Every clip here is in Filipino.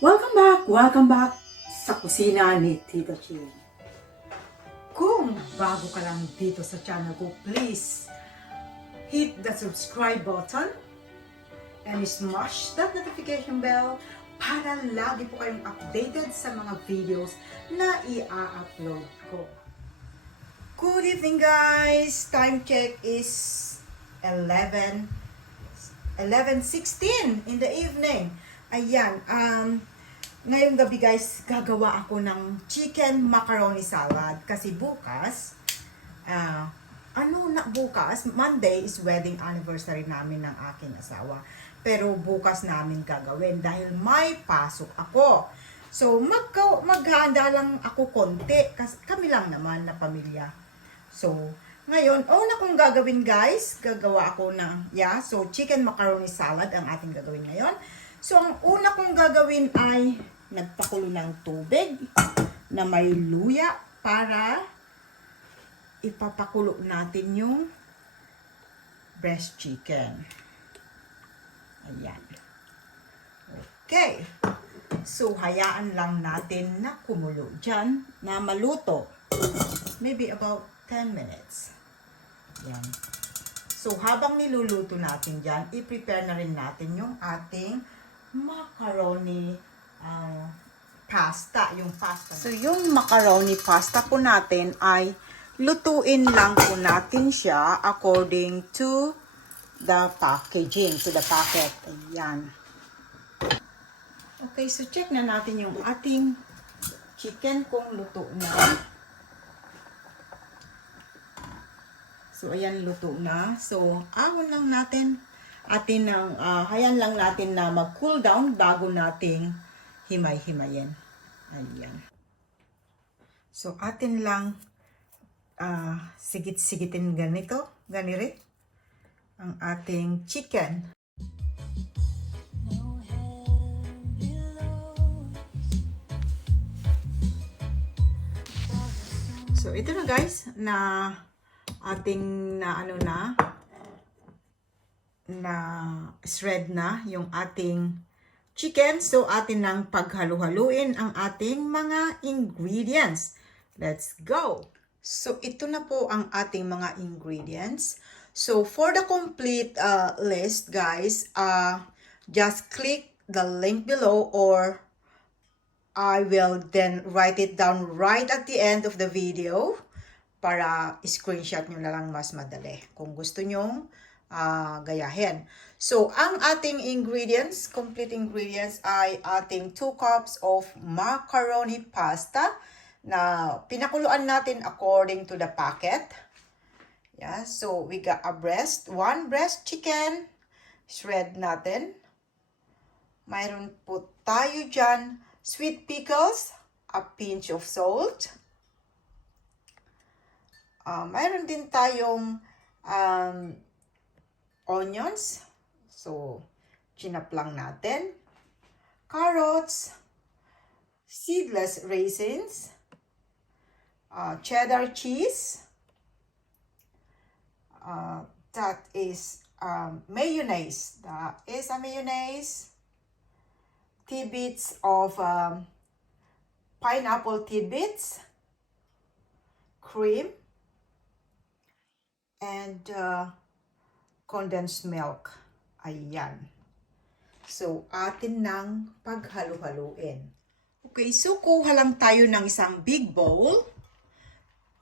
Welcome back sa kusina ni Tita Chin. Kung bago ka lang dito sa channel ko, please hit the subscribe button and smash that notification bell para lagi po kayong updated sa mga videos na i-upload ko. Good evening guys! Time check is 11:16 in the evening. Ayan, ngayong gabi guys, gagawa ako ng chicken macaroni salad kasi bukas, bukas, Monday is wedding anniversary namin ng aking asawa. Pero bukas namin gagawin dahil may pasok ako. So maghahanda lang ako konti kasi kami lang naman na pamilya. So ngayon, una kong gagawin guys, gagawa ako ng, so chicken macaroni salad ang ating gagawin ngayon. So, ang una kong gagawin ay nagpakulo ng tubig na may luya para ipapakulo natin yung breast chicken. Ayan. Okay. So, hayaan lang natin na kumulo dyan, na maluto. Maybe about 10 minutes. Ayan. So, habang niluluto natin dyan, i-prepare na rin natin yung ating macaroni pasta, yung pasta. So, yung macaroni pasta po natin ay lutuin lang po natin siya according to the packaging, to the packet. Ayan. Okay, so check na natin yung ating chicken kung luto na. So, ayan, luto na. So, ahon lang natin. Hayan lang natin na mag-cool down bago nating himay-himayin. Ayan. So, atin lang sigit-sigitin ganito, ang ating chicken. So, ito na guys, na ating na shred na yung ating chicken. So, atin lang paghalo-haluin ang ating mga ingredients. Let's go! So, ito na po ang ating mga ingredients. So, for the complete list, guys, just click the link below or I will then write it down right at the end of the video para screenshot nyo na lang mas madali kung gusto nyong gayahin. So, ang ating ingredients, complete ingredients ay ating 2 cups of macaroni pasta na pinakuluan natin according to the packet. Yeah, so we got one breast chicken, shred natin. Mayroon po tayo dyan, sweet pickles, a pinch of salt. Mayroon din tayong onions. So, chinap lang natin. Carrots, seedless raisins, cheddar cheese, that is mayonnaise. That is a mayonnaise. Tidbits of pineapple tidbits, cream, and condensed milk. Ayan. So, atin nang paghalo-haluin. Okay, so kuha lang tayo ng isang big bowl.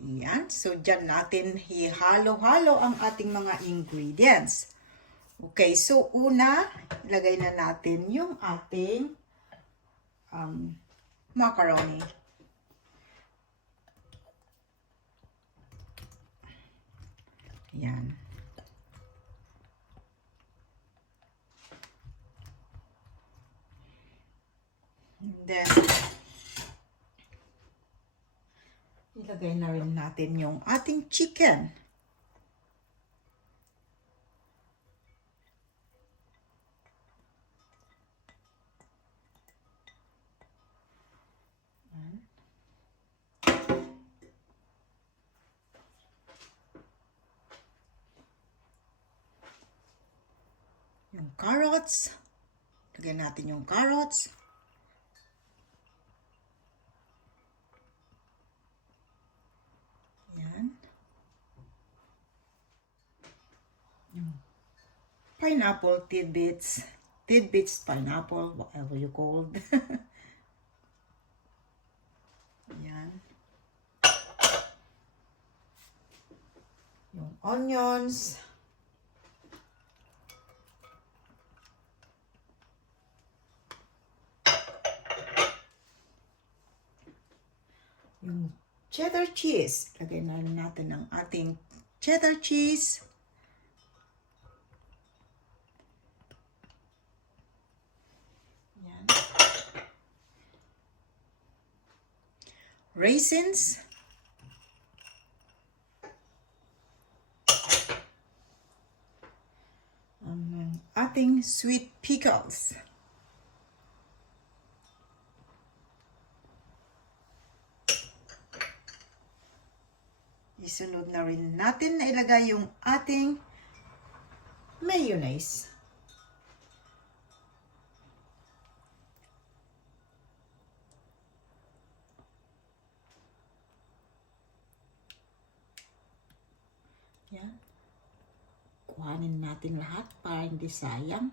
Ayan. So, dyan natin ihalo-halo ang ating mga ingredients. Okay, so una, ilagay na natin yung ating macaroni. Ayan. And then, ilagay na rin natin yung ating chicken. Yung carrots. Lagyan natin yung carrots. pineapple tidbits, pineapple, whatever you called. Ayan. Yung onions. Yung cheddar cheese. Lagay na natin ang ating cheddar cheese. Yan. Raisins. Ang ating sweet pickles. Isunod na rin natin na ilagay yung ating mayonnaise. Yan. Kuhanin natin lahat para hindi sayang.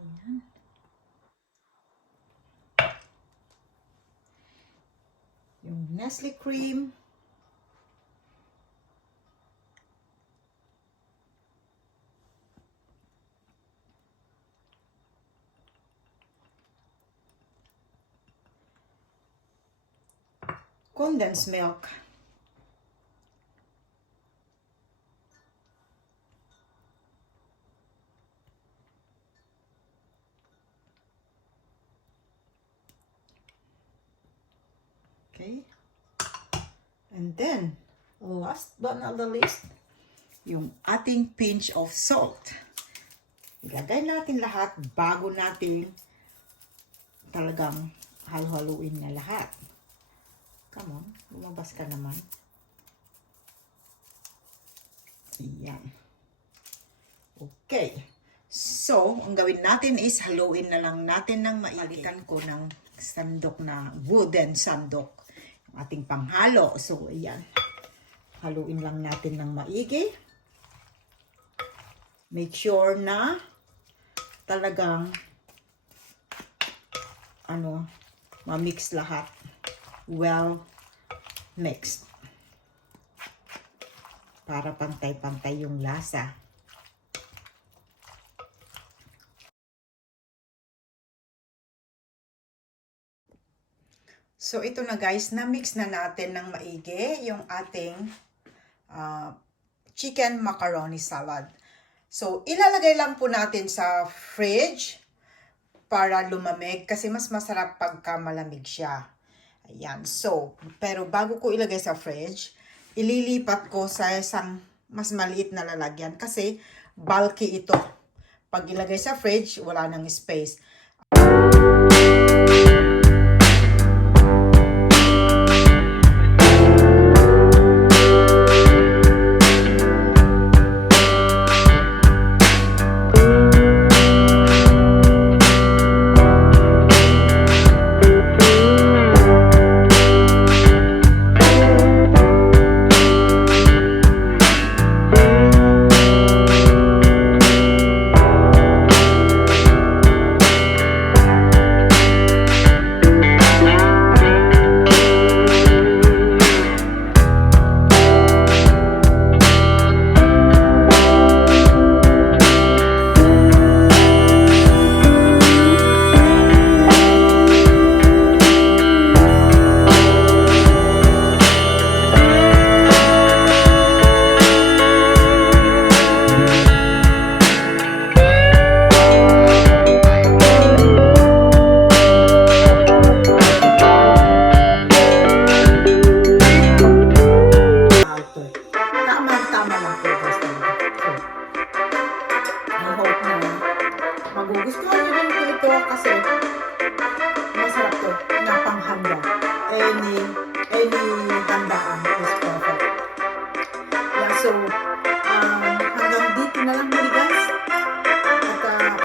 Ayan. Yung Nestle cream. Condensed milk. Okay. And then, last but not the least, yung ating pinch of salt. Ilagay natin lahat bago natin talagang halo-haluin na lahat. Come on, lumabas ka naman. Ayan. Okay. So, ang gawin natin is haluin na lang natin ng mailikan ko ng sandok na wooden sandok. Yung ating panghalo. So, ayan. Haluin lang natin ng maigi. Make sure na talagang ma-mix lahat. Well mixed. Para pantay-pantay yung lasa. So, ito na guys, na-mix na natin ng maigi yung ating chicken macaroni salad. So, ilalagay lang po natin sa fridge para lumamig kasi mas masarap pagka malamig siya. Ayan. So, pero bago ko ilagay sa fridge, ililipat ko sa isang mas maliit na lalagyan kasi bulky ito. Pag ilagay sa fridge, wala nang space. Magugustuhan nyo rin po ito kasi masarap to na panghanda. Any handaan is perfect. Yeah, so, hanggang dito na lang muli guys.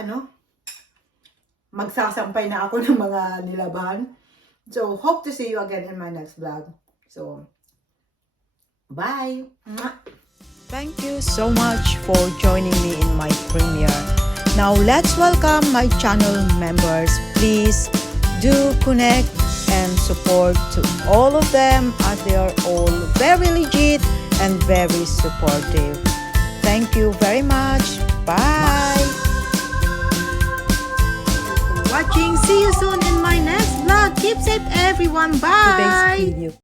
At magsasampay na ako ng mga nilabahan. So, hope to see you again in my next vlog. So, Bye! Thank you so much for joining me in my premiere. Now let's welcome my channel members. Please do connect and support to all of them as they are all very legit and very supportive. Thank you very much. Bye! Watching. See you soon in my next vlog. Keep safe everyone. Bye! Today's video